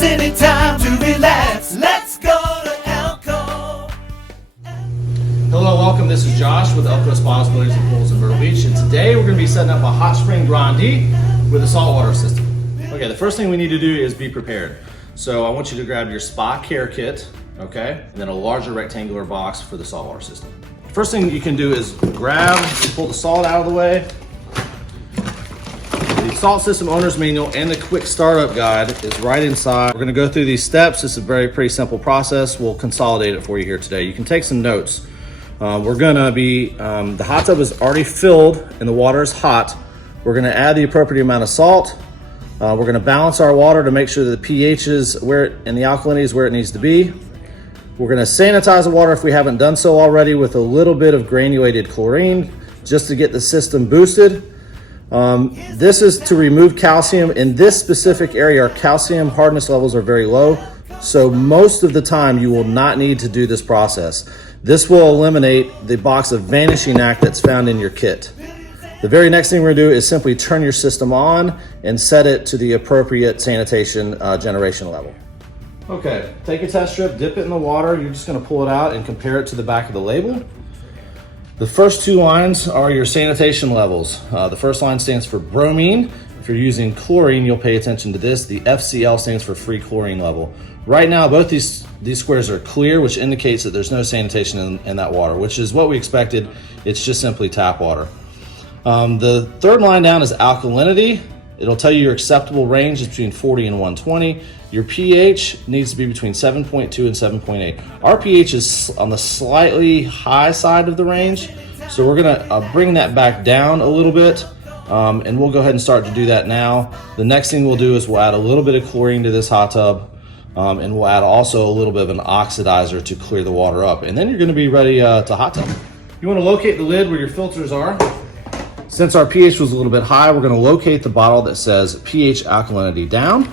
Isn't it time to relax? Let's go to Elko. Hello, welcome. This is Josh with Elko Spas, Billiards and Pools in Myrtle Beach, and today we're going to be setting up a hot spring grandee with a saltwater system. Okay, the first thing we need to do is be prepared. So I want you to grab your spa care kit, okay, and then a larger rectangular box for the saltwater system. First thing you can do is pull the salt out of the way. The salt system owner's manual and the quick startup guide is right inside. We're going to go through these steps. This is a pretty simple process. We'll consolidate it for you here today. You can take some notes. The hot tub is already filled and the water is hot. We're going to add the appropriate amount of salt. We're going to balance our water to make sure that the pH is and the alkalinity is where it needs to be. We're going to sanitize the water if we haven't done so already with a little bit of granulated chlorine just to get the system boosted. This is to remove calcium. In this specific area, our calcium hardness levels are very low, so most of the time you will not need to do this process. This will eliminate the box of vanishing act that's found in your kit. The very next thing we're going to do is simply turn your system on and set it to the appropriate sanitation generation level. Okay, take a test strip, dip it in the water. You're just going to pull it out and compare it to the back of the label. The first two lines are your sanitation levels. The first line stands for bromine. If you're using chlorine, you'll pay attention to this. The FCL stands for free chlorine level. Right now, both these squares are clear, which indicates that there's no sanitation in that water, which is what we expected. It's just simply tap water. The third line down is alkalinity. It'll tell you your acceptable range is between 40 and 120. Your pH needs to be between 7.2 and 7.8. Our pH is on the slightly high side of the range, so we're gonna bring that back down a little bit, and we'll go ahead and start to do that now. The next thing we'll do is we'll add a little bit of chlorine to this hot tub, and we'll add also a little bit of an oxidizer to clear the water up, and then you're gonna be ready to hot tub. You wanna locate the lid where your filters are. Since our pH was a little bit high, we're going to locate the bottle that says pH alkalinity down.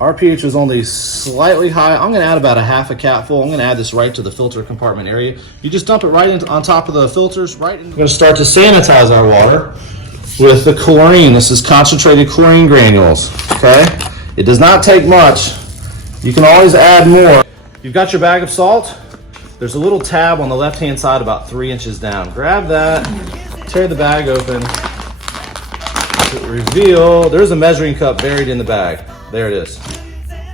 Our pH was only slightly high. I'm going to add about a half a capful. I'm going to add this right to the filter compartment area. You just dump it right on top of the filters. We're going to start to sanitize our water with the chlorine. This is concentrated chlorine granules. Okay, it does not take much. You can always add more. You've got your bag of salt. There's a little tab on the left-hand side about 3 inches down. Grab that. Tear the bag open. Reveal, there's a measuring cup buried in the bag. There it is.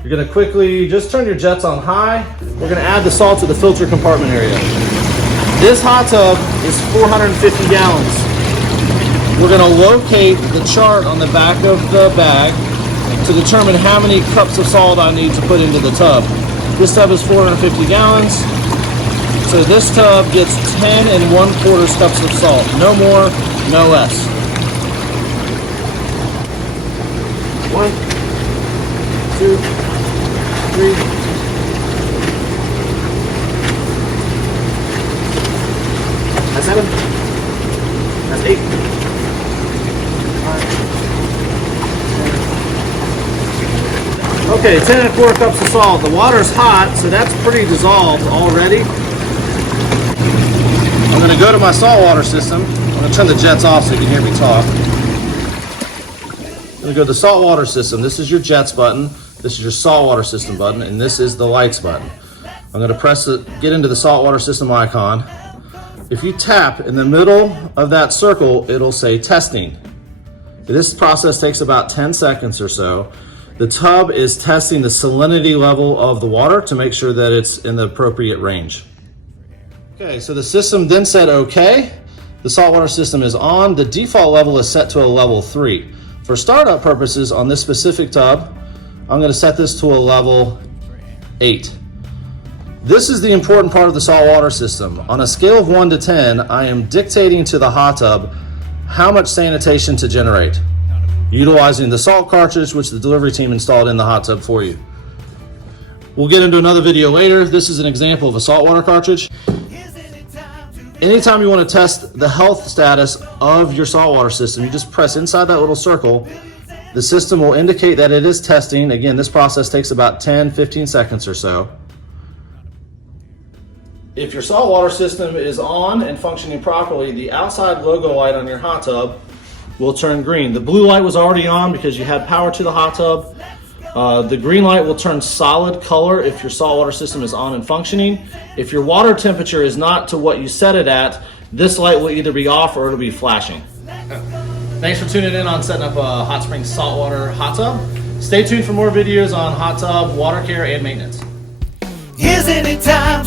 You're gonna quickly just turn your jets on high. We're gonna add the salt to the filter compartment area. This hot tub is 450 gallons. We're gonna locate the chart on the back of the bag to determine how many cups of salt I need to put into the tub. This tub is 450 gallons. So this tub gets 10 1/4 cups of salt. No more, no less. 1, 2, 3. That's 7. That's 8. 9. Okay, 10 1/4 cups of salt. The water's hot, so that's pretty dissolved already. I'm going to go to my saltwater system. I'm going to turn the jets off so you can hear me talk. I'm going to go to the saltwater system. This is your jets button. This is your saltwater system button, and this is the lights button. I'm going to press it, get into the saltwater system icon. If you tap in the middle of that circle, it'll say testing. This process takes about 10 seconds or so. The tub is testing the salinity level of the water to make sure that it's in the appropriate range. Okay, so the system then said okay. The saltwater system is on. The default level is set to a level 3. For startup purposes on this specific tub, I'm going to set this to a level 8. This is the important part of the saltwater system. On a scale of 1 to 10, I am dictating to the hot tub how much sanitation to generate, utilizing the salt cartridge which the delivery team installed in the hot tub for you. We'll get into another video later. This is an example of a saltwater cartridge. Anytime you want to test the health status of your saltwater system, you just press inside that little circle. The system will indicate that it is testing. Again, this process takes about 10-15 seconds or so. If your saltwater system is on and functioning properly, the outside logo light on your hot tub will turn green. The blue light was already on because you had power to the hot tub. The green light will turn solid color if your saltwater system is on and functioning. If your water temperature is not to what you set it at, this light will either be off or it'll be flashing. Thanks for tuning in on setting up a hot spring saltwater hot tub. Stay tuned for more videos on hot tub, water care, and maintenance. Here's any time